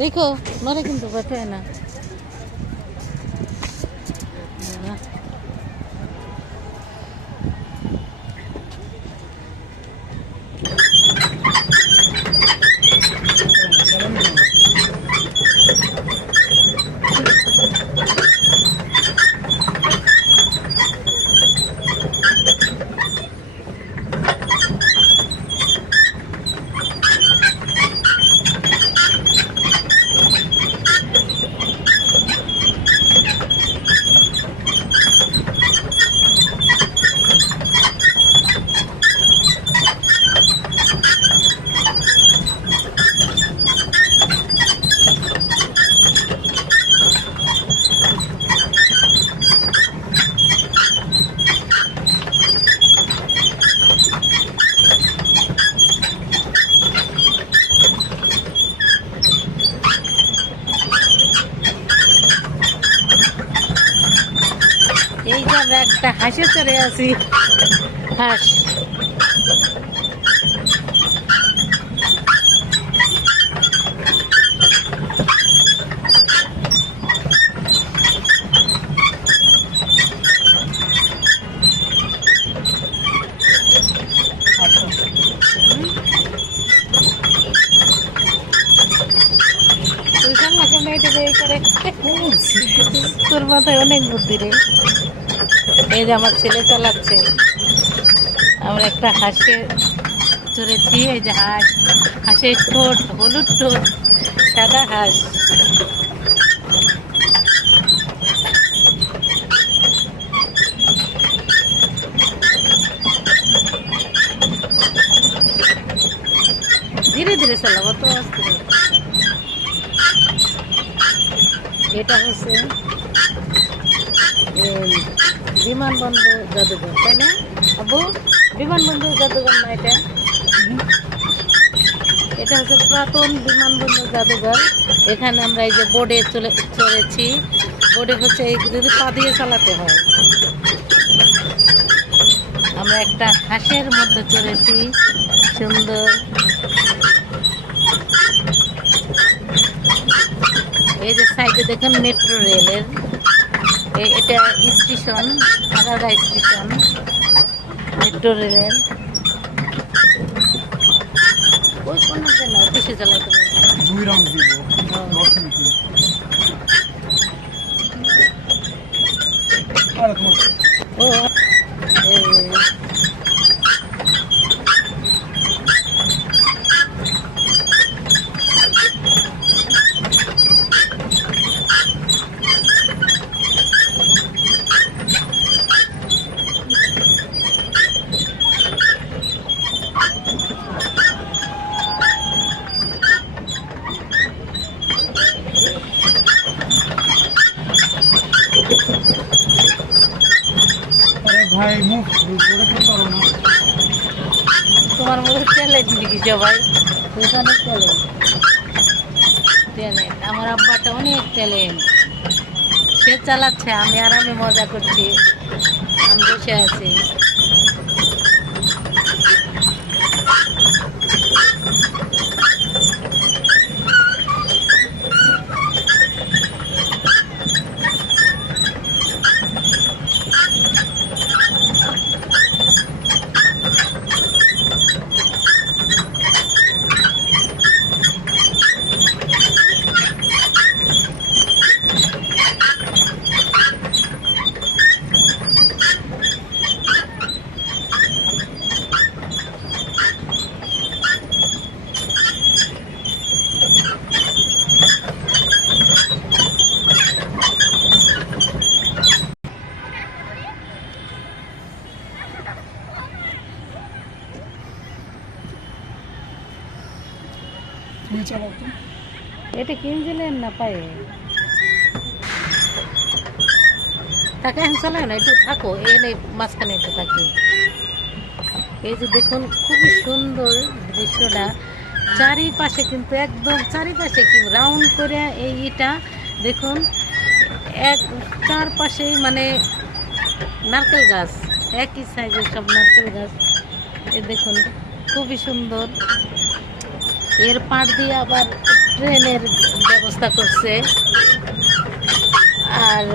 দেখো নরে কিন্তু বেঁচে না। এই যে আমরা একটা হাঁসে চড়ে আছি। হাঁস তোর মাথায় অনেক বুদ্ধি রে। এই যে আমার ছেলে চালাচ্ছে, আমরা একটা হাঁসে চড়েছি। এই যে হাঁস, হাঁসের ঠোঁট হলুদ, ঠোঁট সাদা হাঁস। ধীরে ধীরে চালাবো তো আস্তে। এটা হচ্ছে বিমানবন্দর জাদুঘর, তাই না আবু? বিমানবন্দর জাদুঘর না এটা? এটা হচ্ছে পুরাতন বিমানবন্দর জাদুঘর। এখানে আমরা এই যে বোর্ডে চড়েছি। বোর্ডে হচ্ছে এই যদি পা দিয়ে চালাতে হয়। আমরা একটা হাঁসের মধ্যে চড়েছি, সুন্দর। এই যে সাইডে দেখুন মেট্রো রেলের, এটা স্টেশন, আগারগাঁ স্টেশন মেট্রো রেলের। ওই কোনটা না বেশি চালাতে পারবে। ও ভাই মুখ পারো না, তোমার মধ্যে ট্যালেন্ট নাকি সবাই? অনেক ট্যালেন্ট, ট্যালেন্ট। আমার আব্বাটা অনেক ট্যালেন্ট। সে চালাচ্ছে, আমি আরামে মজা করছি, আমি বসে আছি। তুমি চালাও তো। এটা কিনছিলেন না পায়ে? তাকে এখন চালায় না, একটু থাকো এনে মাঝখানে একটু থাকি। এই যে দেখুন খুবই সুন্দর দৃশ্যটা। চারিপাশে কিন্তু একদম চারিপাশে কি রাউন্ড করে এইটা দেখুন, এক চারপাশেই মানে নারকেল গাছ, একই সাইজের সব নারকেল গাছ। এ দেখুন খুবই সুন্দর। এর পাড় দিয়ে আবার ট্রেনের ব্যবস্থা করছে। আর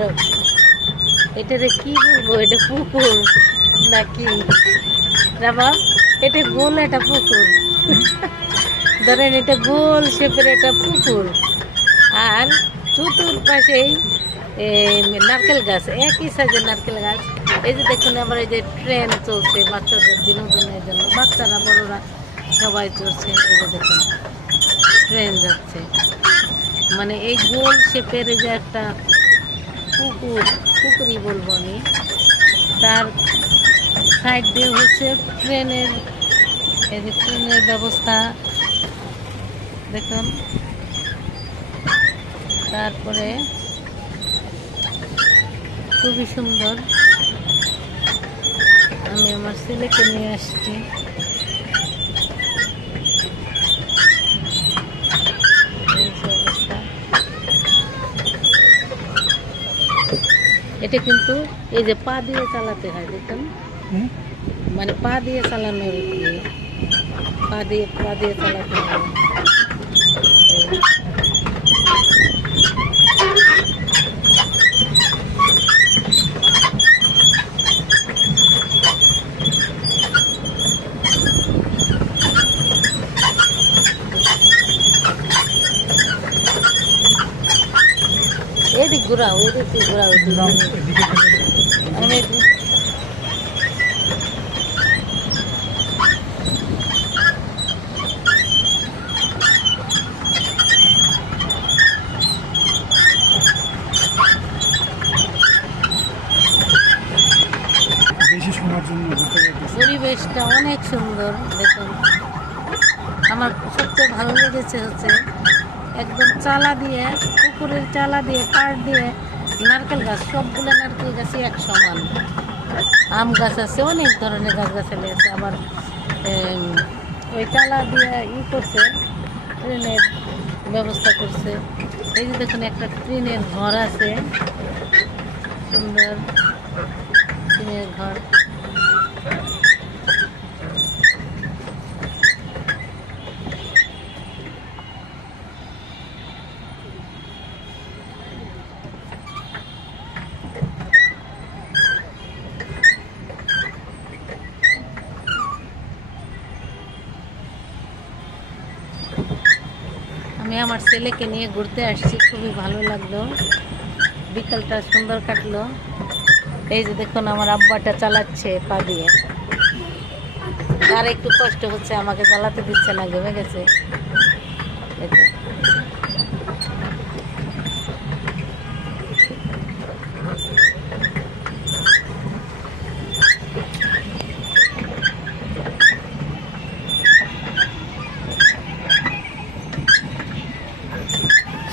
এটারে কি বলবো, এটা পুকুর নাকি রাবা, এটা গোল একটা পুকুর। ধরেন এটা গোল শেপের একটা পুকুর, আর চতুর্পাশেই নারকেল গাছ, একই সাইজের নারকেল গাছ। এই যে দেখুন আবার এই যে ট্রেন চলছে বাচ্চাদের বিনোদনের জন্য, বাচ্চারা বড়রা সবাই চলছে। এই যে দেখুন ট্রেন যাচ্ছে, মানে এই গোল শেপের এই যে একটা পুকুর, পুকুরই বলবো আমি, তার সাইড দিয়ে হচ্ছে ট্রেনের, এই যে ট্রেনের ব্যবস্থা দেখুন। তারপরে খুবই সুন্দর। আমি আমার ছেলেকে নিয়ে আসছি। এই যে অবস্থা। এটা কিন্তু এই যে পা দিয়ে চালাতে হয়, দেখুন, হুম? মানে পা দিয়ে চালানোর ইয়ে, পা দিয়ে চালাতে হয়। এই। এদিক ঘুরাও, এদিক ঘুরাও, দাও, এদিকে করে দাও। অনেক। বেশি সময়ের জন্য ঘুরতে যাইতেছি। পরিবেশটা অনেক সুন্দর দেখুন। আমার সবচেয়ে ভালো লেগেছে হচ্ছে একদম চালা দিয়ে, পুকুরের চালা দিয়ে, পাড় দিয়ে নারকেল গাছ, সবগুলো নারকেল গাছই এক সমান। আম গাছ আছে, অনেক ধরনের গাছগাছালি আছে। আবার ওই চালা দিয়ে করছে, ট্রেনের ব্যবস্থা করছে। এই যে দেখুন একটা ট্রেনের ঘর আছে, সুন্দর ট্রেনের ঘর। আমি আমার ছেলেকে নিয়ে ঘুরতে আসছি, খুবই ভালো লাগলো, বিকালটা সুন্দর কাটলো। এই যে দেখুন আমার আব্বাটা চালাচ্ছে পা দিয়ে, তার একটু কষ্ট হচ্ছে, আমাকে চালাতে দিচ্ছে না, ঘেমে গেছে। এই যে।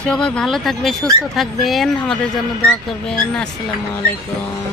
সবাই ভালো থাকবেন, সুস্থ থাকবেন, আমাদের জন্য দোয়া করবেন। আসসালামু আলাইকুম।